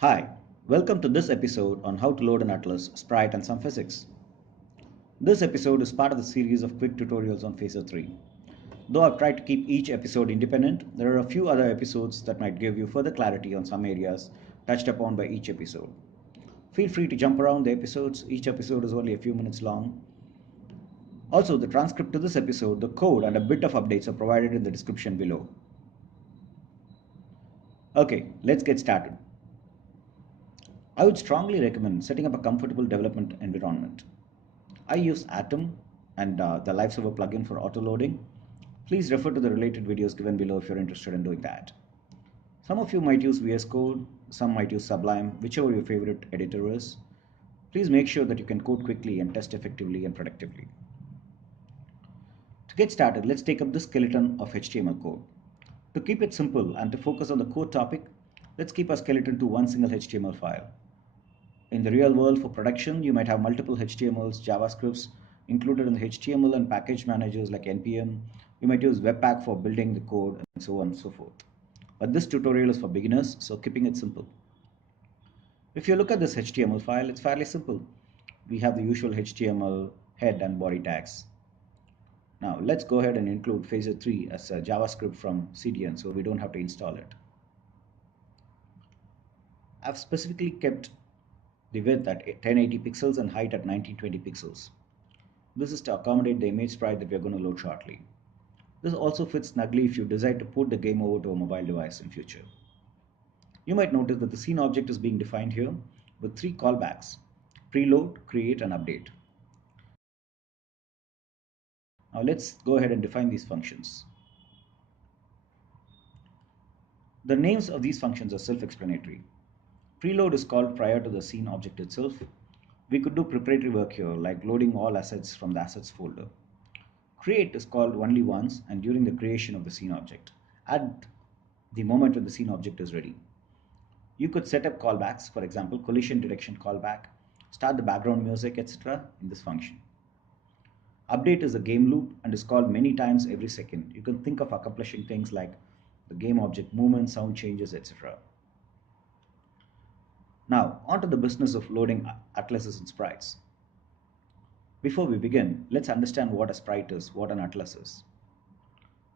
Hi, welcome to this episode on how to load an atlas, sprite and some physics. This episode is part of the series of quick tutorials on Phaser 3. Though I've tried to keep each episode independent, there are a few other episodes that might give you further clarity on some areas touched upon by each episode. Feel free to jump around the episodes, each episode is only a few minutes long. Also, the transcript to this episode, the code and a bit of updates are provided in the description below. Okay, let's get started. I would strongly recommend setting up a comfortable development environment. I use Atom and the Lifesaver plugin for auto-loading. Please refer to the related videos given below if you're interested in doing that. Some of you might use VS Code, some might use Sublime, whichever your favorite editor is. Please make sure that you can code quickly and test effectively and productively. To get started, let's take up the skeleton of HTML code. To keep it simple and to focus on the core topic, let's keep our skeleton to one single HTML file. In the real world for production, you might have multiple HTMLs, JavaScripts included in the HTML and package managers like NPM. You might use Webpack for building the code and so on and so forth. But this tutorial is for beginners, so keeping it simple. If you look at this HTML file, it's fairly simple. We have the usual HTML head and body tags. Now let's go ahead and include Phaser 3 as a JavaScript from CDN so we don't have to install it. I've specifically kept the width at 1080 pixels and height at 1920 pixels. This is to accommodate the image sprite that we are going to load shortly. This also fits snugly if you decide to port the game over to a mobile device in future. You might notice that the scene object is being defined here with three callbacks: preload, create, and update. Now let's go ahead and define these functions. The names of these functions are self-explanatory. Preload is called prior to the scene object itself. We could do preparatory work here, like loading all assets from the assets folder. Create is called only once and during the creation of the scene object, at the moment when the scene object is ready. You could set up callbacks, for example, collision detection callback, start the background music, etc. in this function. Update is a game loop and is called many times every second. You can think of accomplishing things like the game object movement, sound changes, etc. Now, on to the business of loading atlases and sprites. Before we begin, let's understand what a sprite is, what an atlas is.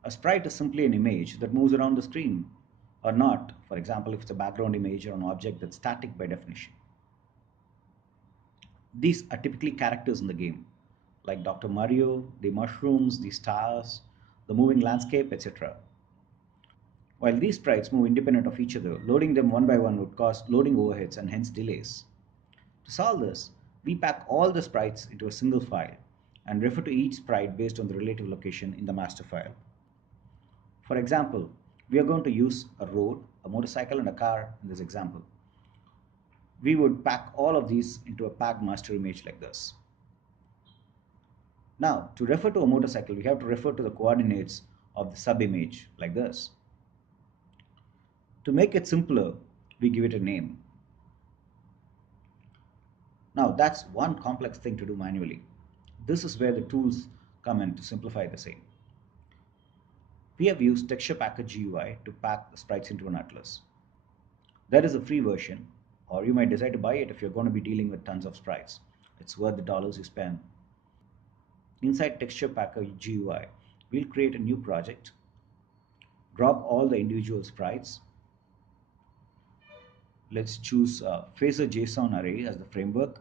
A sprite is simply an image that moves around the screen, or not, for example, if it's a background image or an object that's static by definition. These are typically characters in the game, like Dr. Mario, the mushrooms, the stars, the moving landscape, etc. While these sprites move independent of each other, loading them one by one would cause loading overheads and hence delays. To solve this, we pack all the sprites into a single file and refer to each sprite based on the relative location in the master file. For example, we are going to use a road, a motorcycle, and a car in this example. We would pack all of these into a packed master image like this. Now, to refer to a motorcycle, we have to refer to the coordinates of the sub-image like this. To make it simpler, we give it a name. Now, that's one complex thing to do manually. This is where the tools come in to simplify the same. We have used Texture Packer GUI to pack the sprites into an atlas. There is a free version, or you might decide to buy it if you're going to be dealing with tons of sprites. It's worth the dollars you spend. Inside Texture Packer GUI, we'll create a new project, drop all the individual sprites. Let's choose Phaser JSON array as the framework.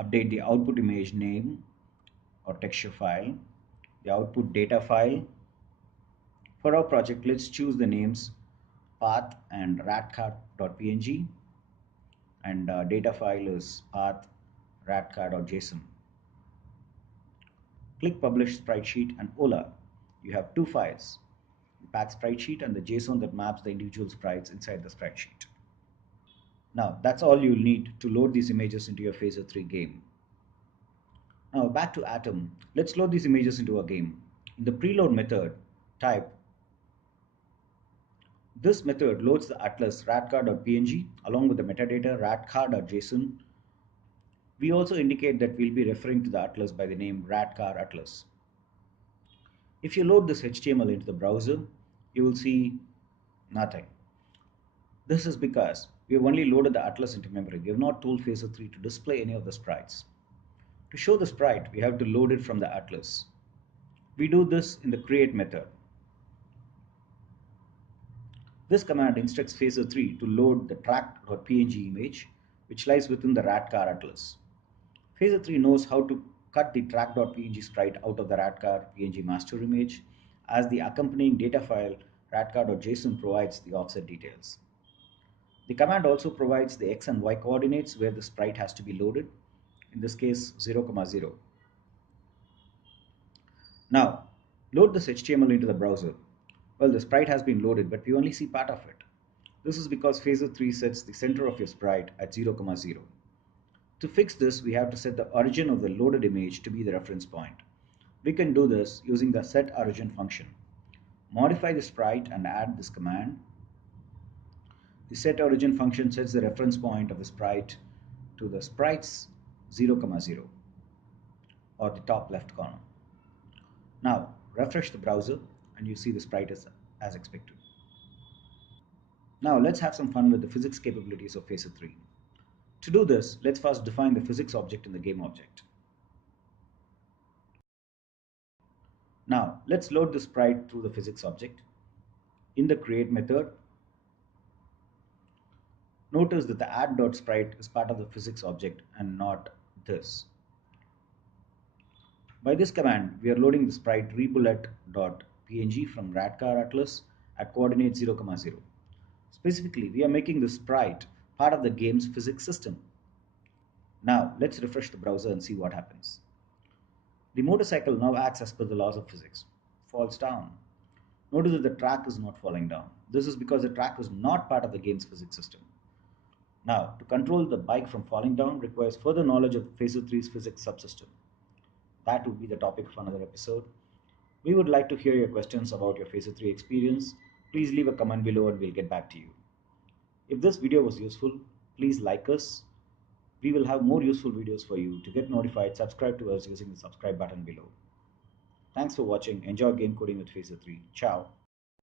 Update the output image name or texture file, the output data file. For our project, let's choose the names path and ratcard.png, and data file is path ratcard.json. Click Publish Spritesheet and voila, you have two files, the path Spritesheet and the JSON that maps the individual sprites inside the Spritesheet. Now that's all you'll need to load these images into your Phaser 3 game. Now back to Atom, let's load these images into a game. In the preload method, type this method loads the atlas ratcard.png along with the metadata ratcar.json. We also indicate that we'll be referring to the atlas by the name ratcar atlas. If you load this HTML into the browser, you will see nothing. This is because we have only loaded the atlas into memory. We have not told Phaser 3 to display any of the sprites. To show the sprite, we have to load it from the atlas. We do this in the create method. This command instructs Phaser 3 to load the track.png image, which lies within the radcar atlas. Phaser 3 knows how to cut the track.png sprite out of the radcar png master image, as the accompanying data file radcar.json provides the offset details. The command also provides the x and y coordinates where the sprite has to be loaded, in this case 0, 0. Now, load this HTML into the browser. Well, the sprite has been loaded, but we only see part of it. This is because Phaser 3 sets the center of your sprite at 0, 0. To fix this, we have to set the origin of the loaded image to be the reference point. We can do this using the setOrigin function. Modify the sprite and add this command. The setOrigin function sets the reference point of the sprite to the sprites 0, 0, or the top left corner. Now, refresh the browser and you see the sprite as expected. Now, let's have some fun with the physics capabilities of Phaser 3. To do this, let's first define the physics object in the game object. Now, let's load the sprite through the physics object. In the create method, notice that the add.sprite is part of the physics object and not this. By this command, we are loading the sprite rebullet.png from radcar atlas at coordinate 0, 0. Specifically, we are making the sprite part of the game's physics system. Now, let's refresh the browser and see what happens. The motorcycle now acts as per the laws of physics. Falls down. Notice that the track is not falling down. This is because the track was not part of the game's physics system. Now, to control the bike from falling down requires further knowledge of Phaser 3's physics subsystem. That would be the topic of another episode. We would like to hear your questions about your Phaser 3 experience. Please leave a comment below and we'll get back to you. If this video was useful, please like us. We will have more useful videos for you. To get notified, subscribe to us using the subscribe button below. Thanks for watching. Enjoy game coding with Phaser 3. Ciao.